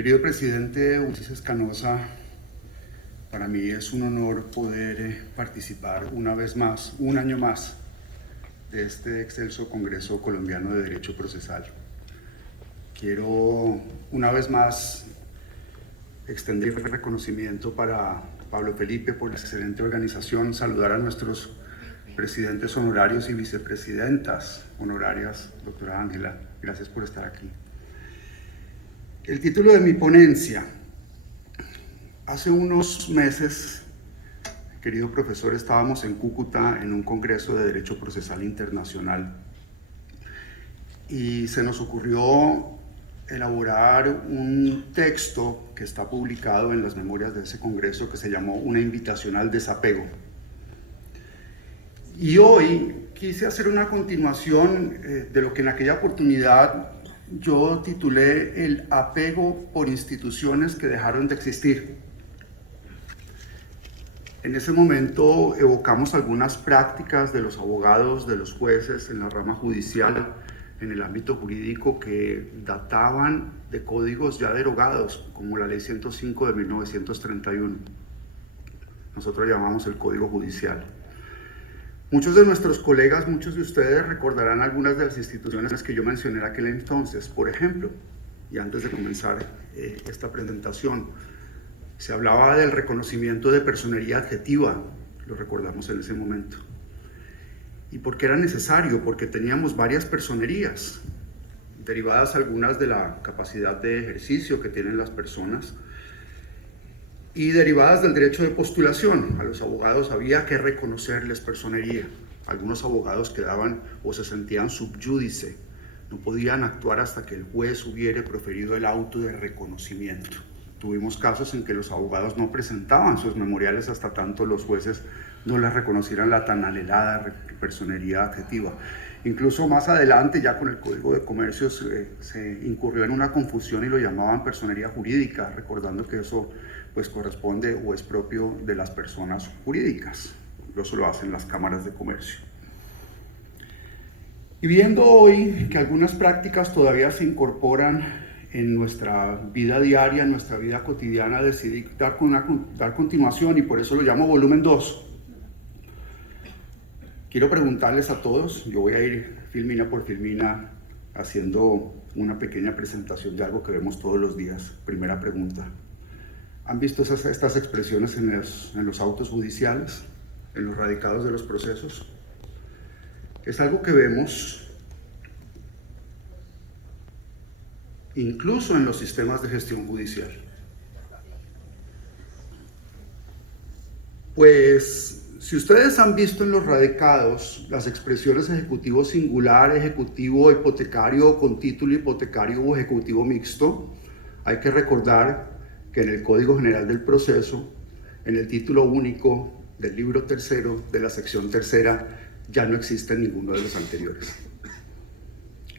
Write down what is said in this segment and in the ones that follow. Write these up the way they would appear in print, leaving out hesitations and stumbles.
Querido presidente Ulises Canosa, para mí es un honor poder participar una vez más, un año más, de este excelso Congreso Colombiano de Derecho Procesal. Quiero una vez más extender el reconocimiento para Pablo Felipe por la excelente organización, saludar a nuestros presidentes honorarios y vicepresidentas honorarias, doctora Ángela, gracias por estar aquí. El título de mi ponencia: hace unos meses, querido profesor, estábamos en Cúcuta en un congreso de Derecho Procesal Internacional y se nos ocurrió elaborar un texto que está publicado en las memorias de ese congreso que se llamó Una invitación al desapego. Y hoy quise hacer una continuación de lo que en aquella oportunidad yo titulé El apego por instituciones que dejaron de existir. En ese momento evocamos algunas prácticas de los abogados, de los jueces en la rama judicial, en el ámbito jurídico, que databan de códigos ya derogados, como la Ley 105 de 1931. Nosotros llamamos el Código Judicial. Muchos de nuestros colegas, muchos de ustedes recordarán algunas de las instituciones que yo mencioné en aquel entonces. Por ejemplo, y antes de comenzar esta presentación, se hablaba del reconocimiento de personería adjetiva, lo recordamos en ese momento. ¿Y por qué era necesario? Porque teníamos varias personerías, derivadas algunas de la capacidad de ejercicio que tienen las personas, y derivadas del derecho de postulación. A los abogados había que reconocerles personería. Algunos abogados quedaban o se sentían subyúdice, no podían actuar hasta que el juez hubiera proferido el auto de reconocimiento. Tuvimos casos en que los abogados no presentaban sus memoriales hasta tanto los jueces no les reconocieran la tan anhelada personería adjetiva. Incluso más adelante, ya con el Código de Comercio, se incurrió en una confusión y lo llamaban personería jurídica, recordando que eso pues corresponde o es propio de las personas jurídicas. Eso lo hacen las cámaras de comercio. Y viendo hoy que algunas prácticas todavía se incorporan en nuestra vida diaria, en nuestra vida cotidiana, decidí dar continuación, y por eso lo llamo volumen 2. Quiero preguntarles a todos, yo voy a ir filmina por filmina haciendo una pequeña presentación de algo que vemos todos los días. Primera pregunta: ¿han visto estas expresiones en los autos judiciales, en los radicados de los procesos? Es algo que vemos incluso en los sistemas de gestión judicial. Pues, si ustedes han visto en los radicados las expresiones ejecutivo singular, ejecutivo hipotecario con título hipotecario o ejecutivo mixto, hay que recordar que en el Código General del Proceso, en el título único del libro tercero de la sección tercera, ya no existe ninguno de los anteriores.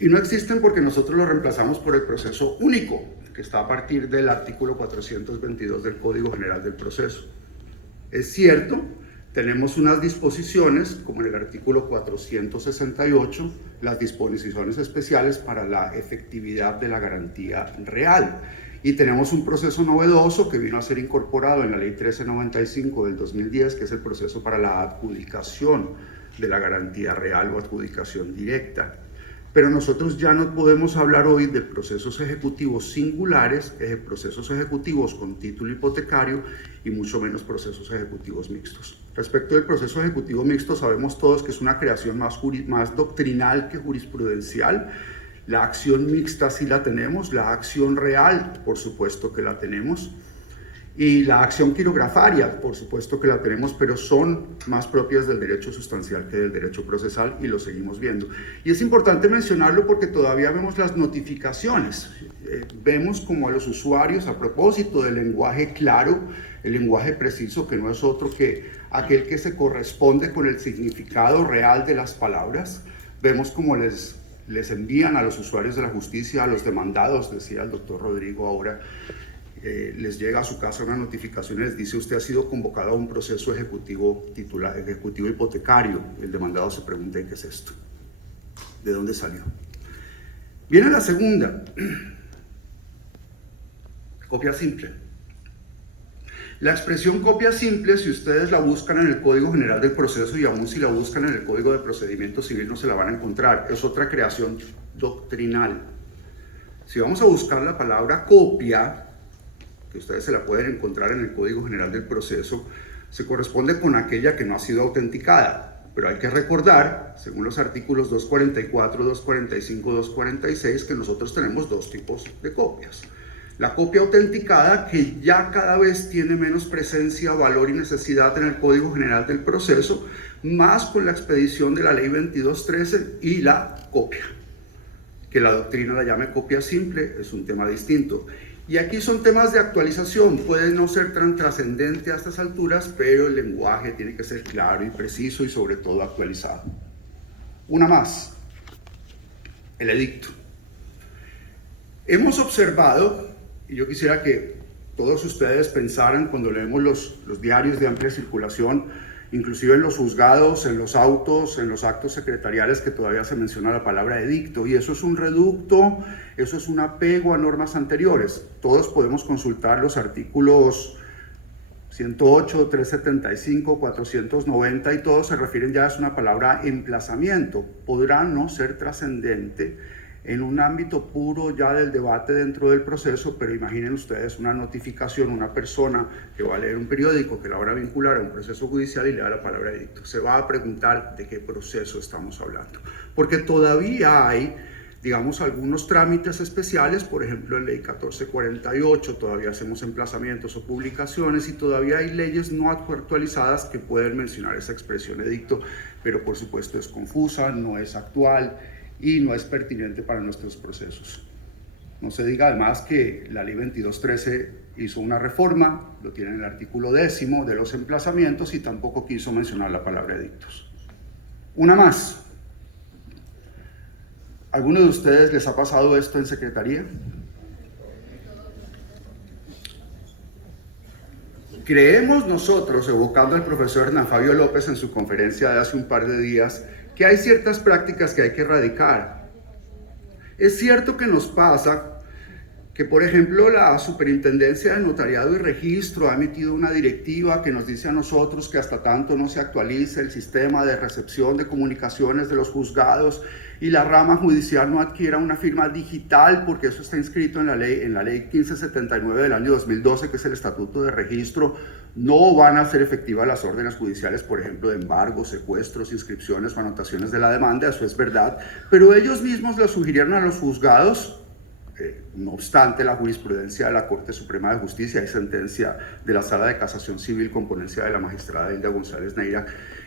Y no existen porque nosotros lo reemplazamos por el proceso único, que está a partir del artículo 422 del Código General del Proceso. Es cierto, tenemos unas disposiciones, como en el artículo 468, las disposiciones especiales para la efectividad de la garantía real. Y tenemos un proceso novedoso que vino a ser incorporado en la Ley 1395 del 2010, que es el proceso para la adjudicación de la garantía real o adjudicación directa. Pero nosotros ya no podemos hablar hoy de procesos ejecutivos singulares, procesos ejecutivos con título hipotecario y mucho menos procesos ejecutivos mixtos. Respecto del proceso ejecutivo mixto, sabemos todos que es una creación más doctrinal que jurisprudencial. La acción mixta sí la tenemos, la acción real por supuesto que la tenemos, y la acción quirografaria por supuesto que la tenemos, pero son más propias del derecho sustancial que del derecho procesal, y lo seguimos viendo. Y es importante mencionarlo porque todavía vemos las notificaciones, vemos como a los usuarios, a propósito del lenguaje claro, el lenguaje preciso, que no es otro que aquel que se corresponde con el significado real de las palabras, vemos como les envían a los usuarios de la justicia, a los demandados, decía el doctor Rodrigo ahora, les llega a su casa una notificación y les dice: usted ha sido convocado a un proceso ejecutivo hipotecario. El demandado se pregunta: ¿qué es esto? ¿De dónde salió? Viene la segunda. Copia simple. La expresión copia simple, si ustedes la buscan en el Código General del Proceso y aún si la buscan en el Código de Procedimiento Civil no se la van a encontrar, es otra creación doctrinal. Si vamos a buscar la palabra copia, que ustedes se la pueden encontrar en el Código General del Proceso, se corresponde con aquella que no ha sido autenticada. Pero hay que recordar, según los artículos 244, 245, 246, que nosotros tenemos dos tipos de copias. La copia autenticada, que ya cada vez tiene menos presencia, valor y necesidad en el Código General del Proceso, más con la expedición de la Ley 2213, y la copia. Que la doctrina la llame copia simple es un tema distinto. Y aquí son temas de actualización, puede no ser tan trascendente a estas alturas, pero el lenguaje tiene que ser claro y preciso y sobre todo actualizado. Una más, el edicto. Hemos observado, y yo quisiera que todos ustedes pensaran cuando leemos los diarios de amplia circulación, inclusive en los juzgados, en los autos, en los actos secretariales, que todavía se menciona la palabra edicto, y eso es un reducto, eso es un apego a normas anteriores. Todos podemos consultar los artículos 108, 375, 490, y todos se refieren ya a una palabra emplazamiento. Podrá no ser trascendente en un ámbito puro ya del debate dentro del proceso, pero imaginen ustedes una notificación, una persona que va a leer un periódico, que la van a vincular a un proceso judicial y le da la palabra edicto. Se va a preguntar de qué proceso estamos hablando, porque todavía hay, digamos, algunos trámites especiales, por ejemplo en ley 1448 todavía hacemos emplazamientos o publicaciones, y todavía hay leyes no actualizadas que pueden mencionar esa expresión edicto, pero por supuesto es confusa, no es actual y no es pertinente para nuestros procesos. No se diga además que la ley 2213 hizo una reforma, lo tiene en el artículo 10 de los emplazamientos, y tampoco quiso mencionar la palabra edictos. Una más. ¿Alguno de ustedes les ha pasado esto en secretaría? Creemos nosotros, evocando al profesor Hernán Fabio López en su conferencia de hace un par de días, que hay ciertas prácticas que hay que erradicar. Es cierto que nos pasa que, por ejemplo, la Superintendencia de Notariado y Registro ha emitido una directiva que nos dice a nosotros que hasta tanto no se actualice el sistema de recepción de comunicaciones de los juzgados y la rama judicial no adquiera una firma digital, porque eso está inscrito en la ley 1579 del año 2012, que es el Estatuto de Registro, no van a ser efectivas las órdenes judiciales, por ejemplo, de embargos, secuestros, inscripciones o anotaciones de la demanda. Eso es verdad, pero ellos mismos lo sugirieron a los juzgados. No obstante, la jurisprudencia de la Corte Suprema de Justicia y sentencia de la Sala de Casación Civil con ponencia de la magistrada Hilda González Neira,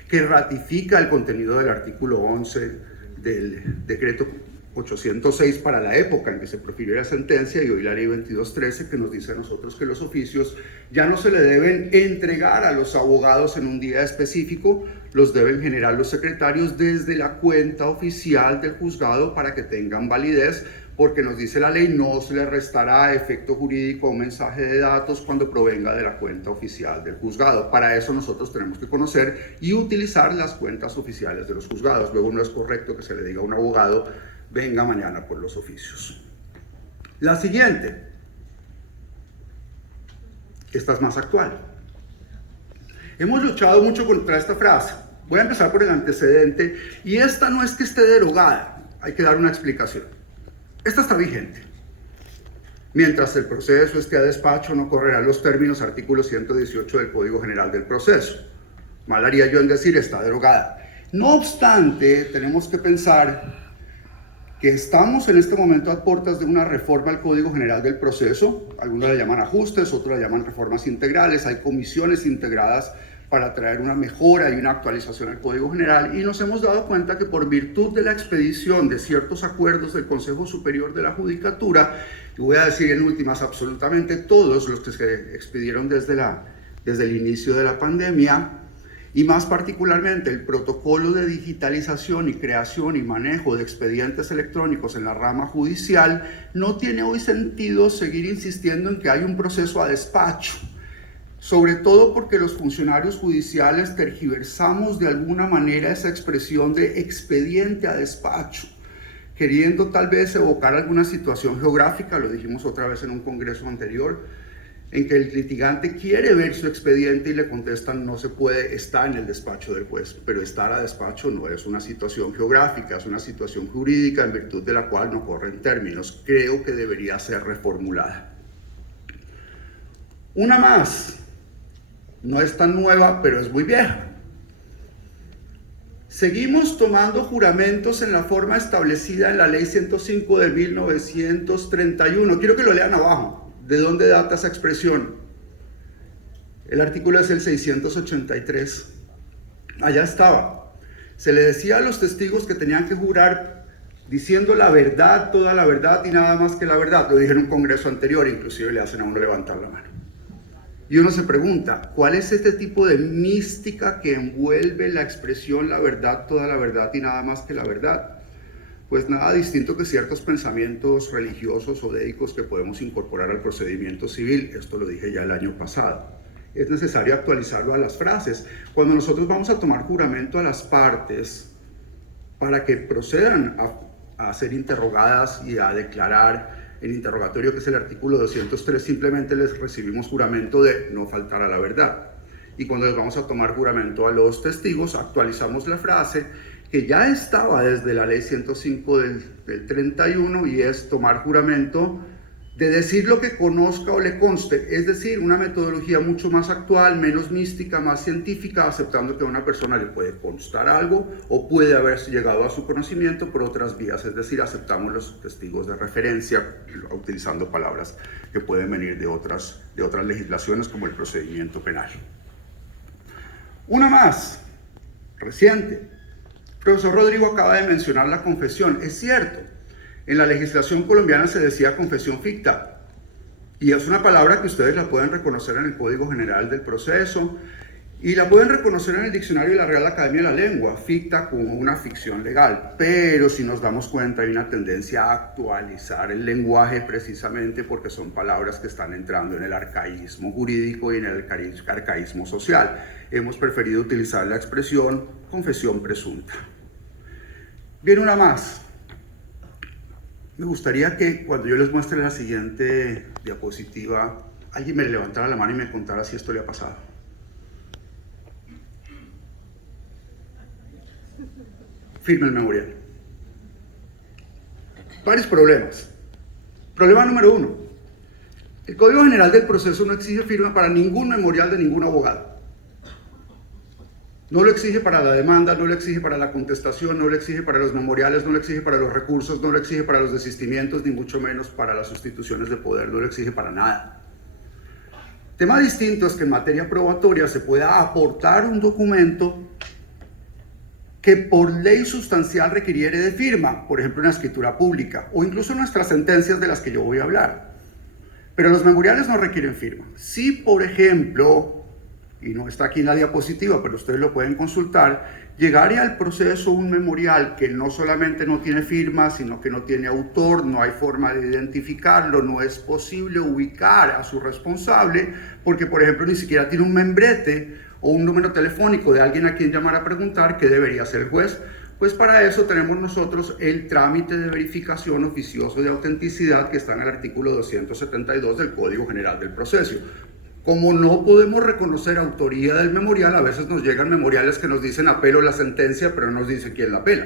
que ratifica el contenido del artículo 11 del decreto 806 para la época en que se profirió la sentencia, y hoy la ley 2213, que nos dice a nosotros que los oficios ya no se le deben entregar a los abogados en un día específico, los deben generar los secretarios desde la cuenta oficial del juzgado para que tengan validez, porque nos dice la ley, no se le restará efecto jurídico a un mensaje de datos cuando provenga de la cuenta oficial del juzgado. Para eso nosotros tenemos que conocer y utilizar las cuentas oficiales de los juzgados. Luego no es correcto que se le diga a un abogado, venga mañana por los oficios. La siguiente, esta es más actual. Hemos luchado mucho contra esta frase. Voy a empezar por el antecedente, y esta no es que esté derogada, hay que dar una explicación. Esta está vigente. Mientras el proceso esté a despacho, no correrán los términos artículo 118 del Código General del Proceso. Mal haría yo en decir está derogada. No obstante, tenemos que pensar que estamos en este momento a puertas de una reforma al Código General del Proceso. Algunos la llaman ajustes, otros la llaman reformas integrales. Hay comisiones integradas para traer una mejora y una actualización al Código General, y nos hemos dado cuenta que por virtud de la expedición de ciertos acuerdos del Consejo Superior de la Judicatura, y voy a decir en últimas absolutamente todos los que se expidieron desde el inicio de la pandemia, y más particularmente el protocolo de digitalización y creación y manejo de expedientes electrónicos en la rama judicial, no tiene hoy sentido seguir insistiendo en que hay un proceso a despacho. Sobre todo porque los funcionarios judiciales tergiversamos de alguna manera esa expresión de expediente a despacho, queriendo tal vez evocar alguna situación geográfica, lo dijimos otra vez en un congreso anterior, en que el litigante quiere ver su expediente y le contestan no se puede, está en el despacho del juez, pero estar a despacho no es una situación geográfica, es una situación jurídica en virtud de la cual no corren términos. Creo que debería ser reformulada. Una más, no es tan nueva, pero es muy vieja. Seguimos tomando juramentos en la forma establecida en la Ley 105 de 1931. Quiero que lo lean abajo. ¿De dónde data esa expresión? El artículo es el 683. Allá estaba. Se le decía a los testigos que tenían que jurar diciendo la verdad, toda la verdad y nada más que la verdad. Lo dije en un congreso anterior, inclusive le hacen a uno levantar la mano. Y uno se pregunta, ¿cuál es este tipo de mística que envuelve la expresión la verdad, toda la verdad y nada más que la verdad? Pues nada distinto que ciertos pensamientos religiosos o déicos que podemos incorporar al procedimiento civil. Esto lo dije ya el año pasado. Es necesario actualizarlo a las frases. Cuando nosotros vamos a tomar juramento a las partes para que procedan a ser interrogadas y a declarar en interrogatorio, que es el artículo 203, simplemente les recibimos juramento de no faltar a la verdad. Y cuando les vamos a tomar juramento a los testigos, actualizamos la frase que ya estaba desde la ley 105 del 31 y es tomar juramento de decir lo que conozca o le conste, es decir, una metodología mucho más actual, menos mística, más científica, aceptando que a una persona le puede constar algo o puede haber llegado a su conocimiento por otras vías, es decir, aceptamos los testigos de referencia utilizando palabras que pueden venir de otras legislaciones como el procedimiento penal. Una más, reciente. El profesor Rodrigo acaba de mencionar la confesión. Es cierto, en la legislación colombiana se decía confesión ficta, y es una palabra que ustedes la pueden reconocer en el Código General del Proceso, y la pueden reconocer en el diccionario de la Real Academia de la Lengua, ficta como una ficción legal. Pero si nos damos cuenta hay una tendencia a actualizar el lenguaje precisamente porque son palabras que están entrando en el arcaísmo jurídico y en el arcaísmo social. Hemos preferido utilizar la expresión confesión presunta. Viene una más. Me gustaría que cuando yo les muestre la siguiente diapositiva, alguien me levantara la mano y me contara si esto le ha pasado. Firme el memorial. Varios problemas. Problema número 1. El Código General del Proceso no exige firma para ningún memorial de ningún abogado. No lo exige para la demanda, no lo exige para la contestación, no lo exige para los memoriales, no lo exige para los recursos, no lo exige para los desistimientos, ni mucho menos para las sustituciones de poder, no lo exige para nada. Tema distinto es que en materia probatoria se pueda aportar un documento que por ley sustancial requiere de firma, por ejemplo una escritura pública, o incluso nuestras sentencias de las que yo voy a hablar. Pero los memoriales no requieren firma. Si, por ejemplo, y no está aquí en la diapositiva, pero ustedes lo pueden consultar, llegaría al proceso un memorial que no solamente no tiene firma, sino que no tiene autor, no hay forma de identificarlo, no es posible ubicar a su responsable, porque por ejemplo ni siquiera tiene un membrete o un número telefónico de alguien a quien llamar a preguntar qué debería hacer el juez. Pues para eso tenemos nosotros el trámite de verificación oficioso de autenticidad que está en el artículo 272 del Código General del Proceso. Como no podemos reconocer autoría del memorial, a veces nos llegan memoriales que nos dicen apelo a la sentencia, pero no nos dice quién la apela.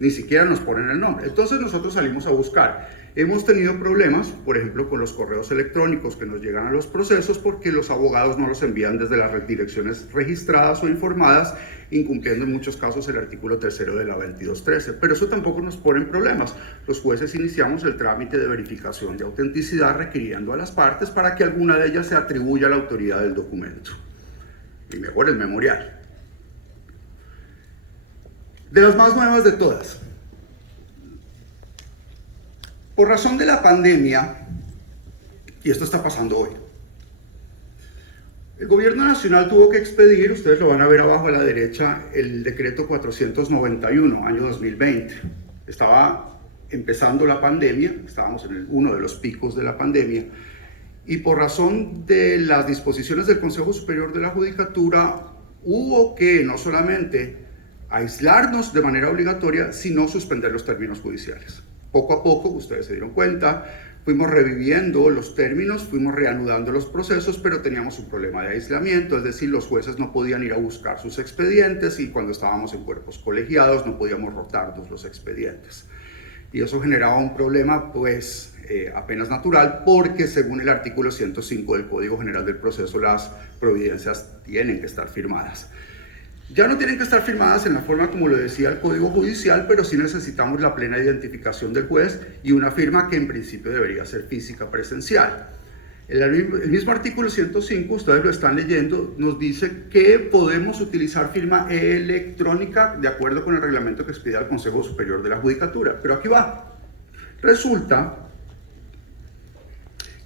Ni siquiera nos ponen el nombre. Entonces nosotros salimos a buscar. Hemos tenido problemas, por ejemplo, con los correos electrónicos que nos llegan a los procesos porque los abogados no los envían desde las direcciones registradas o informadas, incumpliendo en muchos casos el artículo 3º de la 2213. Pero eso tampoco nos pone en problemas. Los jueces iniciamos el trámite de verificación de autenticidad requiriendo a las partes para que alguna de ellas se atribuya la autoridad del documento. Y mejor el memorial. De las más nuevas de todas. Por razón de la pandemia, y esto está pasando hoy, el gobierno nacional tuvo que expedir, ustedes lo van a ver abajo a la derecha, el decreto 491, año 2020. Estaba empezando la pandemia, estábamos en uno de los picos de la pandemia, y por razón de las disposiciones del Consejo Superior de la Judicatura, hubo que no solamente aislarnos de manera obligatoria, sino suspender los términos judiciales. Poco a poco, ustedes se dieron cuenta, fuimos reviviendo los términos, fuimos reanudando los procesos, pero teníamos un problema de aislamiento, es decir, los jueces no podían ir a buscar sus expedientes y cuando estábamos en cuerpos colegiados no podíamos rotarnos los expedientes. Y eso generaba un problema, pues, apenas natural, porque según el artículo 105 del Código General del Proceso, las providencias tienen que estar firmadas. Ya no tienen que estar firmadas en la forma como lo decía el Código Judicial, pero sí necesitamos la plena identificación del juez y una firma que en principio debería ser física, presencial. El mismo artículo 105, ustedes lo están leyendo, nos dice que podemos utilizar firma electrónica de acuerdo con el reglamento que expide al Consejo Superior de la Judicatura. Pero aquí va. Resulta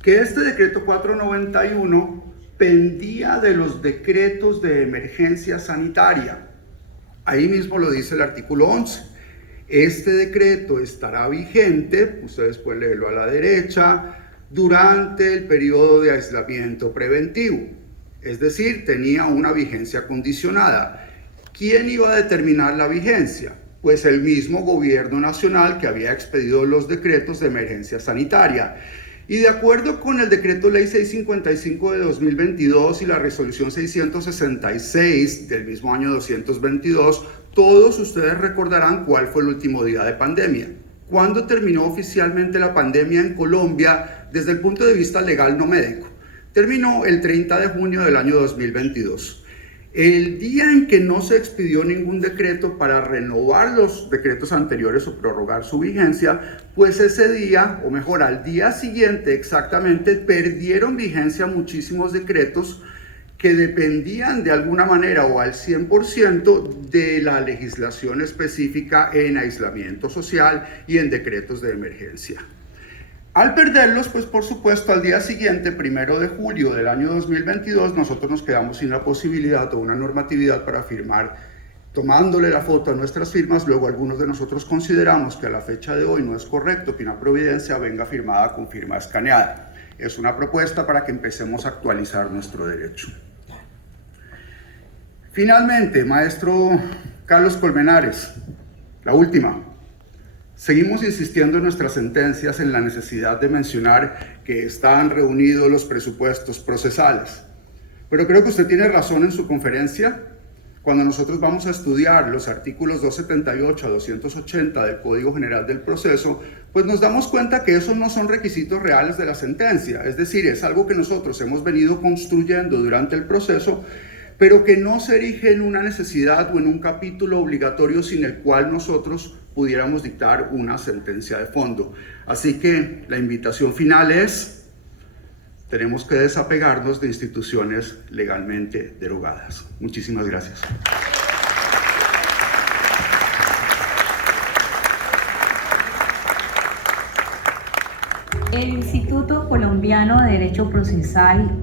que este decreto 491 pendía de los decretos de emergencia sanitaria. Ahí mismo lo dice el artículo 11. Este decreto estará vigente, ustedes pueden leerlo a la derecha, durante el periodo de aislamiento preventivo. Es decir, tenía una vigencia condicionada. ¿Quién iba a determinar la vigencia? Pues el mismo gobierno nacional que había expedido los decretos de emergencia sanitaria. Y de acuerdo con el decreto ley 655 de 2022 y la resolución 666 del mismo año 222, todos ustedes recordarán cuál fue el último día de pandemia. ¿Cuándo terminó oficialmente la pandemia en Colombia desde el punto de vista legal no médico? Terminó el 30 de junio del año 2022. El día en que no se expidió ningún decreto para renovar los decretos anteriores o prorrogar su vigencia, pues ese día, o mejor, al día siguiente exactamente, perdieron vigencia muchísimos decretos que dependían de alguna manera o al 100% de la legislación específica en aislamiento social y en decretos de emergencia. Al perderlos, pues por supuesto, al día siguiente, 1 de julio del año 2022, nosotros nos quedamos sin la posibilidad o una normatividad para firmar, tomándole la foto a nuestras firmas. Luego algunos de nosotros consideramos que a la fecha de hoy no es correcto que una providencia venga firmada con firma escaneada. Es una propuesta para que empecemos a actualizar nuestro derecho. Finalmente, maestro Carlos Colmenares, la última. Seguimos insistiendo en nuestras sentencias en la necesidad de mencionar que están reunidos los presupuestos procesales. Pero creo que usted tiene razón en su conferencia. Cuando nosotros vamos a estudiar los artículos 278 a 280 del Código General del Proceso, pues nos damos cuenta que esos no son requisitos reales de la sentencia. Es decir, es algo que nosotros hemos venido construyendo durante el proceso, pero que no se erige en una necesidad o en un capítulo obligatorio sin el cual nosotros pudiéramos dictar una sentencia de fondo. Así que la invitación final es: tenemos que desapegarnos de instituciones legalmente derogadas. Muchísimas gracias. El Instituto Colombiano de Derecho Procesal